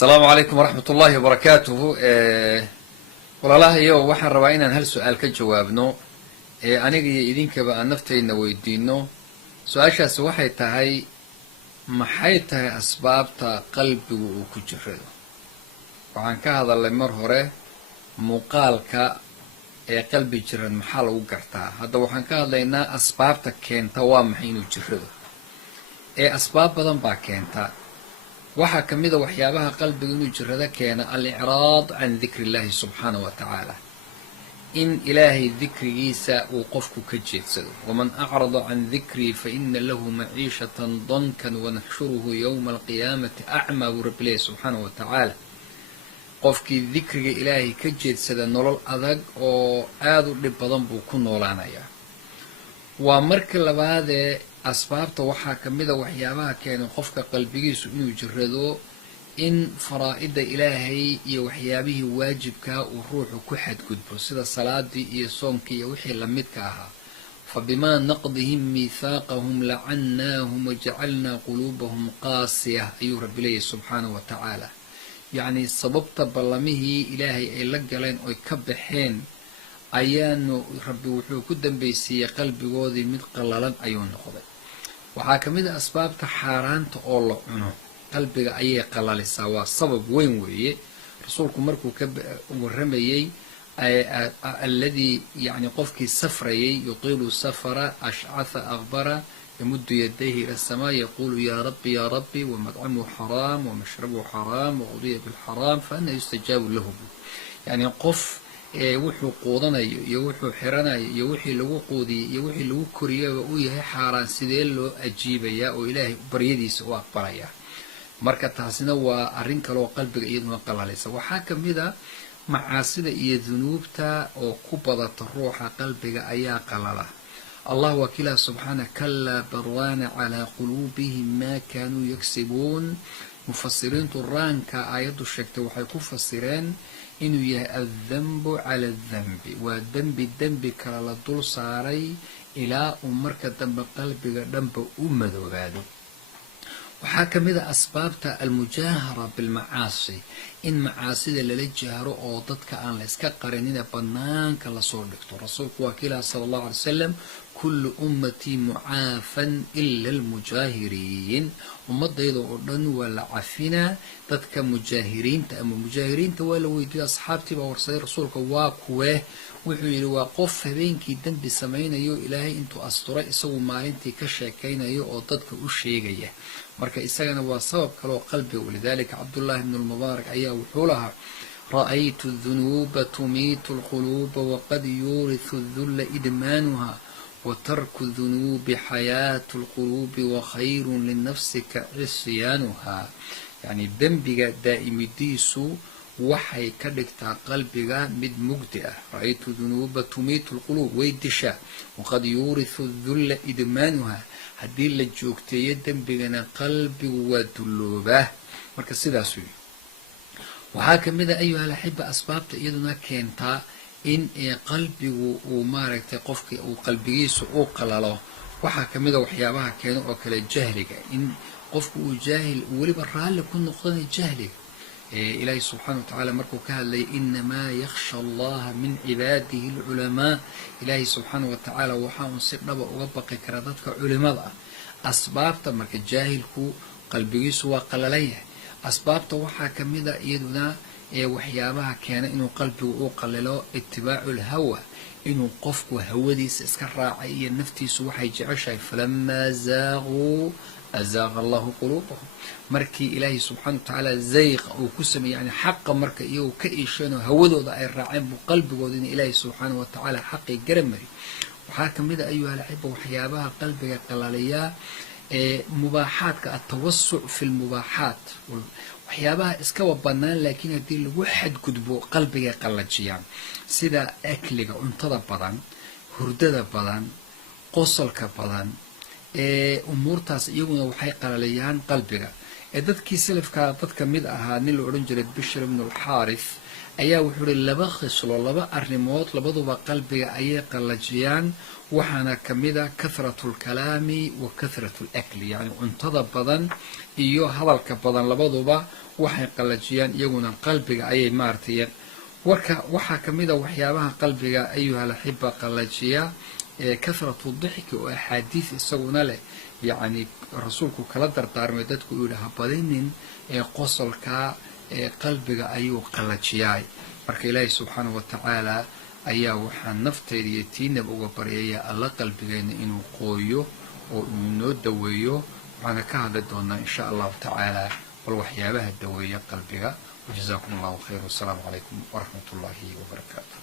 السلام عليكم ورحمة الله وبركاته. والله يو waxaan rabaa inaan hal su'aal ka jawaabno aniga iyo idinkaba aan naftayna weydiino. Su'aashaasi waxay tahay maxay tahay asbaabta qalbigu uu ku jirado. Waxaan ka hadalnay mar hore muuqaalka qalbi jiran maxaa lagu gartaa. Hadda waxaan ka hadlaynaa asbaabta keenta waa maxay inuu jirado. Asbaab badan baa keenta. waxaa ka mid ah waxyaabaha qalbiga inuu jirada keena al-i'raad can dhikri Illaahi subxaanahu wa tacaala, in ilaahay dikrigiisa uu qofku ka jeedsado. waman acrada can dikrii fa ina lahu maciishatan dankan wanaxshuruhu yowma alqiyaamati acmaa buu rabbi leeyahy subxaanahu wa tacaala. qofkii dikriga ilaahay ka jeedsada nolol adag oo aada u dhib badan buu ku noolaanayaa. waa markii labaadee asbaabta waxaa ka mid a waxyaabaha keena qofka qalbigiisu inuu jirado in faraa'ida ilaahay iyo waxyaabihii waajibkaa uu ruuxu ku xadgudbo sida salaadii iyo soonkii iyo wixii lamidka ahaa. fabimaa naqdihim miithaaqahum lacannaahum wajacalnaa quluubahum qaasiyah ayuu rabbi leeyahy subxaanahu wa tacaala. yacni sababta ballamihii ilaahay ay la galeen oy ka baxeen ayaanu rabbi wuxuu ku dambaysiiyey qalbigoodii mid qallalan ayuu noqday. waxaa ka mid a asbaabta xaaraanta oo la cuno qalbiga ayay qallalisaa, waa sabab weyn weeye. rasuulku markuu ka warramayey alladii yani qofkii safrayay yutiilu safara ashcaha akbara yamuddu yadayhi ila asamaa yaquulu yaa rabbi wamadcamuhu xaraam wamashrabuhu xaraam waqudiya bilxaraam faana yustajaabu lahu. yani qof wuxuu quudanayo iyo wuxuu xiranayo iyo wixii lagu quudiyey iyo wixii lagu koriyaba uu yahay xaaraan, sidee loo ajiibayaa oo ilaahay baryadiisa u aqbalayaa. marka taasina waa arrin kaleoo qalbiga iyaduna qallalaysa. waxaa ka mid a macaasida iyo dunuubta oo ku badata ruuxa qalbiga ayaa qallala. allah waa kilah subxaana kalaa barwaana calaa quluubihim maa kaanuu yagsibuun. mufasiriintu raanka aayaddu sheegtay waxay ku fasireen inuu yahay addanbu cala addanbi, waa dembi kale la dul saaray ilaa uu marka dambe qalbiga dhanba u madoobaado. waxaa ka mid a asbaabta almujaahara bilmacaasi, in macaasida lala jahro oo dadka aan la yska qarinina banaanka lasoo dhigto. rasuulku waa kiilaha sala allahu alay wasalam kullu ummatii mucaafan ila almujaahiriin. ummadayda oo dhan waa la cafinaa dadka mujaahiriinta. ama mujaahiriinta waa la weydiiyey, asxaabtii baa warsaday rasuulka waa kuwee. wuxuu yidhi waa qof habeenkii dembi samaynayo ilaahay intuu asturay isagu maalintii ka sheekaynayo oo dadka u sheegaya. marka isagana waa sabab kaleoo qalbiga. walidaalika cabdullaahi bnu lmubaarak ayaa wuxuu lahaa ra'aytu dunuuba tumiitu lquluuba waqad yuurisu dulla idmaanuha watarku dunuubi xayaatu lquluubi wakhayrun linafsika cisyaanuha. yani dembiga daa'imidiisu waxay ka dhigtaa qalbiga mid mugdi ah. ra'aytu dunuuba tumiitu lquluub, way dishaa. waqad yuurisu dulla idmaanuha, haddii la joogteeyo dembigana qalbigu waa dulloobaa. marka sidaas wey. waxaa ka mid a ayuha alaxiba asbaabta iyaduna keentaa in qalbigu uu maaragtay qofki uu qalbigiisu uu qalalo. waxaa ka mid a waxyaabaha keena oo kale jahliga, in qofku uu jaahil weliba raalli ku noqdanay jahliga. ilaahi subxaana wa tacaala markuu ka hadlayay inamaa yakhsha allaha min cibaadihi alculamaa, ilaahi subxaana wa tacaala waxaa un si dhaba uga baqi karaa dadka culimada ah. asbaabta marka jaahilku qalbigiisu waa qallalan yahay. asbaabta waxaa ka mid a iyaduna waxyaabaha keena inuu qalbigu uu qallilo itibaacu lhawa, inuu qofku hawadiisa iska raacay iyo naftiisu waxay jeceshahay. falamaa zaaquu azaaqa allahu quluubahum, markii ilaahay subxana wa tacaala zayqa uu ku sameeyey yani xaqa marka iyagu ka iisheenoo hawadooda ay raaceen buu qalbigooda in ilaahay subxaana wa tacaala xaqii garamari. waxaa ka mid a ayuha alaxiba waxyaabaha qalbiga qalaliyaa mubaaxaadka, atawasuc fi lmubaaxaat, waxyaabaha iskaba bannaan laakiin haddii lagu xadgudbo qalbigay qallajiyaan, sida akliga cuntada badan, hurdada badan, qosolka badan. umuurtaas iyaguna waxay qalaliyaan qalbiga. dadkii salafkaa dad ka mid ahaa nin la odhan jiray bishr ibnu alxaarith ayaa wuxuu ihi laba khislo laba arrimood labaduba qalbiga ayay qallajiyaan waxaana ka mid a kathratu lkalaami wa kathratu lakli yacni cuntada badan iyo hadalka badan labaduba waxay qallajiyaan iyaguna qalbiga ayay maaragtay warka waxaa ka mid a waxyaabaha qalbiga ayuha alaxiba qallajiya kathratu dixki oo axaadiis isaguna leh yacni rasuulku kala dardaarmay dadku uu yidhi ha badinin qosolka qalbiga ayuu qallajiyaay marka ilaahay subxaanahu watacaala ayaa waxaan nafteyda iyo tiinaba uga baryayaa alla qalbigeenna inuu qooyo oo uu noo daweeyo waxaana ka hadli doonaa insha allahu tacaala bal waxyaabaha daweeya qalbiga wajazaakum allahu khayr wasalaamu calaykum waraxmat ullaahi wabarakaatu